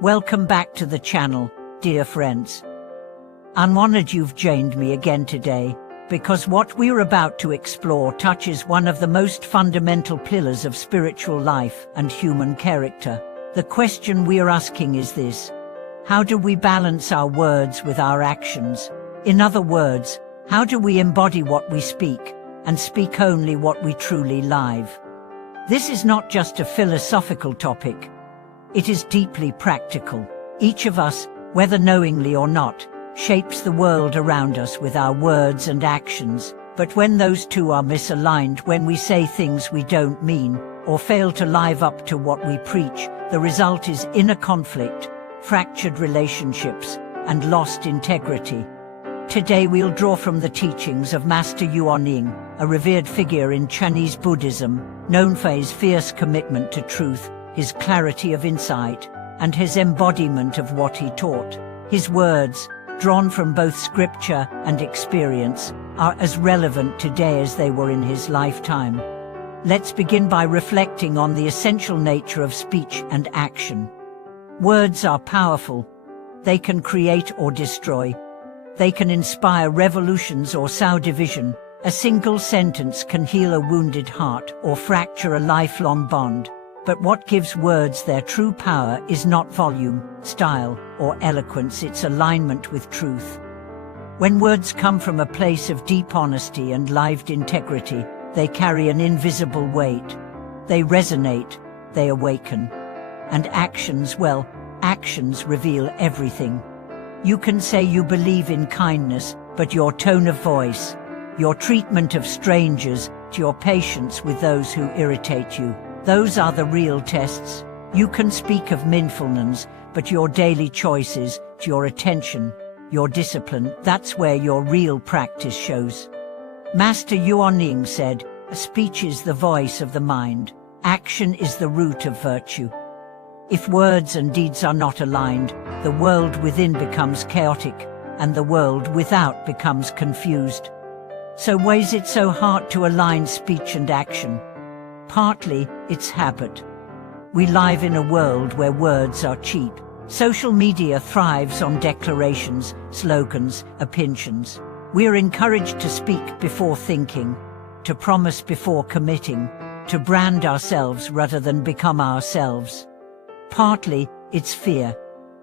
Welcome back to the channel, dear friends. I'm honored you've joined me again today, because what we're about to explore touches one of the most fundamental pillars of spiritual life and human character. The question we're asking is this: how do we balance our words with our actions? In other words, how do we embody what we speak, and speak only what we truly live? This is not just a philosophical topic. It is deeply practical. Each of us, whether knowingly or not, shapes the world around us with our words and actions. But when those two are misaligned, when we say things we don't mean, or fail to live up to what we preach, the result is inner conflict, fractured relationships, and lost integrity. Today we'll draw from the teachings of Master Ying, a revered figure in Chinese Buddhism, known for his fierce commitment to truth, his clarity of insight, and his embodiment of what he taught. His words, drawn from both scripture and experience, are as relevant today as they were in his lifetime. Let's begin by reflecting on the essential nature of speech and action. Words are powerful. They can create or destroy. They can inspire revolutions or sow division. A single sentence can heal a wounded heart or fracture a lifelong bond. But what gives words their true power is not volume, style, or eloquence, it's alignment with truth. When words come from a place of deep honesty and lived integrity, they carry an invisible weight. They resonate, they awaken. And actions, well, actions reveal everything. You can say you believe in kindness, but your tone of voice, your treatment of strangers, to your patience with those who irritate you, those are the real tests. You can speak of mindfulness, but your daily choices, your attention, your discipline, that's where your real practice shows. Master Yuan said, "Speech is the voice of the mind. Action is the root of virtue." If words and deeds are not aligned, the world within becomes chaotic, and the world without becomes confused. So why is it so hard to align speech and action? Partly, it's habit. We live in a world where words are cheap. Social media thrives on declarations, slogans, opinions. We're encouraged to speak before thinking, to promise before committing, to brand ourselves rather than become ourselves. Partly, it's fear.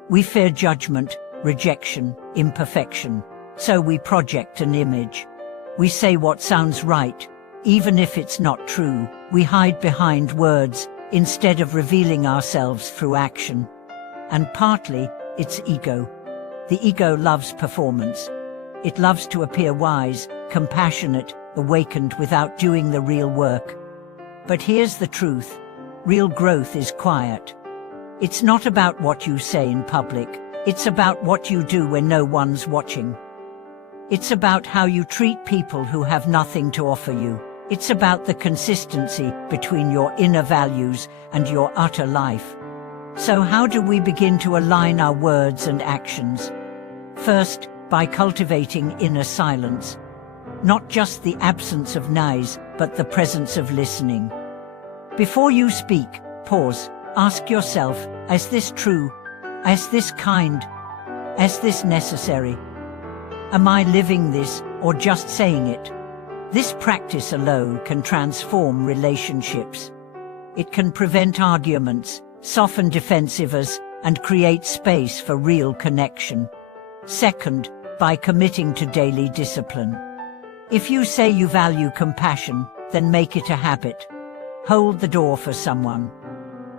We fear judgment, rejection, imperfection. So we project an image. We say what sounds right, even if it's not true. We hide behind words, instead of revealing ourselves through action. And partly, it's ego. The ego loves performance. It loves to appear wise, compassionate, awakened without doing the real work. But here's the truth. Real growth is quiet. It's not about what you say in public. It's about what you do when no one's watching. It's about how you treat people who have nothing to offer you. It's about the consistency between your inner values and your utter life. So how do we begin to align our words and actions? First, by cultivating inner silence. Not just the absence of noise, but the presence of listening. Before you speak, pause. Ask yourself, is this true? Is this kind? Is this necessary? Am I living this, or just saying it? This practice alone can transform relationships. It can prevent arguments, soften defensiveness, and create space for real connection. Second, by committing to daily discipline. If you say you value compassion, then make it a habit. Hold the door for someone.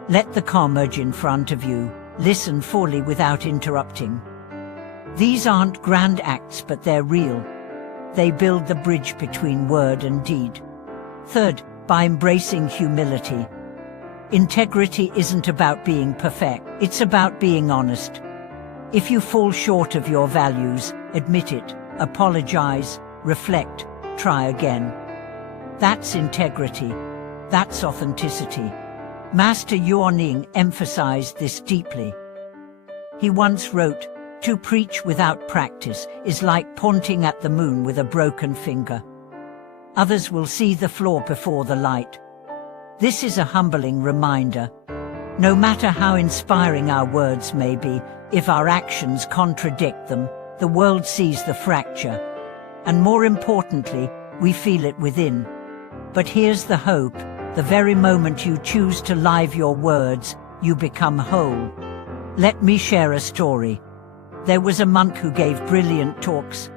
Let the car merge in front of you. Listen fully without interrupting. These aren't grand acts, but they're real. They build the bridge between word and deed. Third, by embracing humility. Integrity isn't about being perfect, it's about being honest. If you fall short of your values, admit it, apologize, reflect, try again. That's integrity. That's authenticity. Master Yuan emphasized this deeply. He once wrote, "To preach without practice is like pointing at the moon with a broken finger. Others will see the flaw before the light." This is a humbling reminder. No matter how inspiring our words may be, if our actions contradict them, the world sees the fracture. And more importantly, we feel it within. But here's the hope: the very moment you choose to live your words, you become whole. Let me share a story. There was a monk who gave brilliant talks.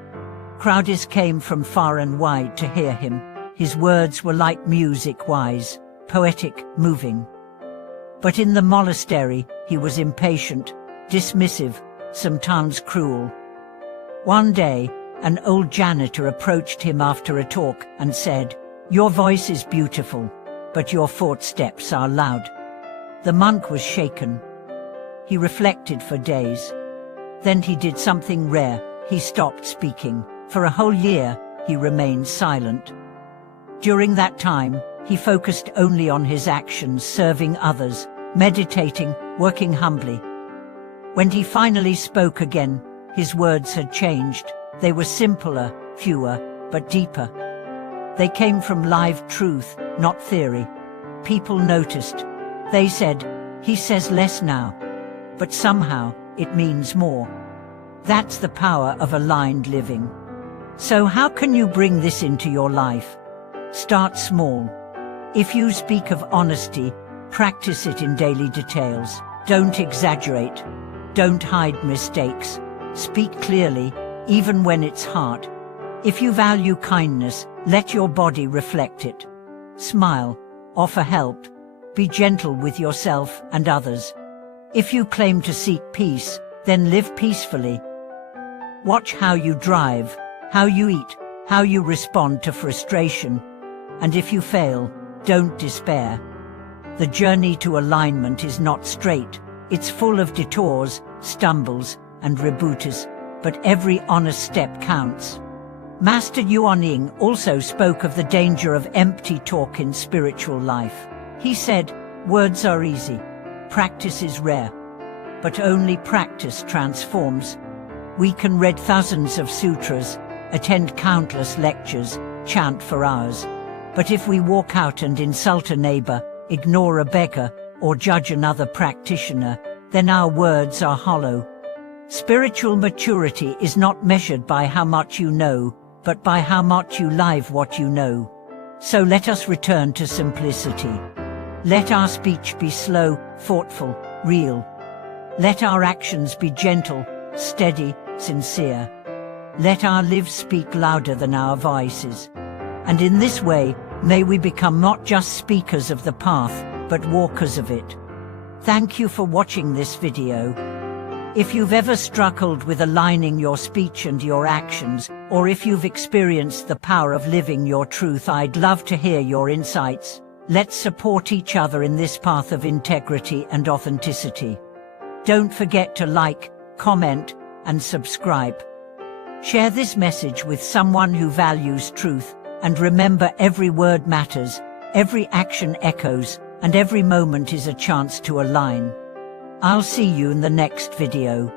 Crowds came from far and wide to hear him. His words were like music, wise, poetic, moving. But in the monastery, he was impatient, dismissive, sometimes cruel. One day, an old janitor approached him after a talk and said, "Your voice is beautiful, but your footsteps are loud." The monk was shaken. He reflected for days. Then he did something rare. He stopped speaking. For a whole year, he remained silent. During that time, he focused only on his actions, serving others, meditating, working humbly. When he finally spoke again, his words had changed. They were simpler, fewer, but deeper. They came from live truth, not theory. People noticed. They said, "He says less now, but somehow it means more." That's the power of aligned living. So how can you bring this into your life? Start small. If you speak of honesty, practice it in daily details. Don't exaggerate. Don't hide mistakes. Speak clearly, even when it's hard. If you value kindness, let your body reflect it. Smile, offer help, be gentle with yourself and others. If you claim to seek peace, then live peacefully. Watch how you drive, how you eat, how you respond to frustration. And if you fail, don't despair. The journey to alignment is not straight. It's full of detours, stumbles, and reboots, but every honest step counts. Master Ying also spoke of the danger of empty talk in spiritual life. He said, "Words are easy, practice is rare, but only practice transforms." We can read thousands of sutras, attend countless lectures, chant for hours, but if we walk out and insult a neighbor, ignore a beggar, or judge another practitioner, then our words are hollow. Spiritual maturity is not measured by how much you know, but by how much you live what you know. So let us return to simplicity. Let our speech be slow, thoughtful, real. Let our actions be gentle, steady, sincere. Let our lives speak louder than our voices. And in this way, may we become not just speakers of the path, but walkers of it. Thank you for watching this video. If you've ever struggled with aligning your speech and your actions, or if you've experienced the power of living your truth, I'd love to hear your insights. Let's support each other in this path of integrity and authenticity. Don't forget to like, comment, and subscribe. Share this message with someone who values truth, and remember, every word matters, every action echoes, and every moment is a chance to align. I'll see you in the next video.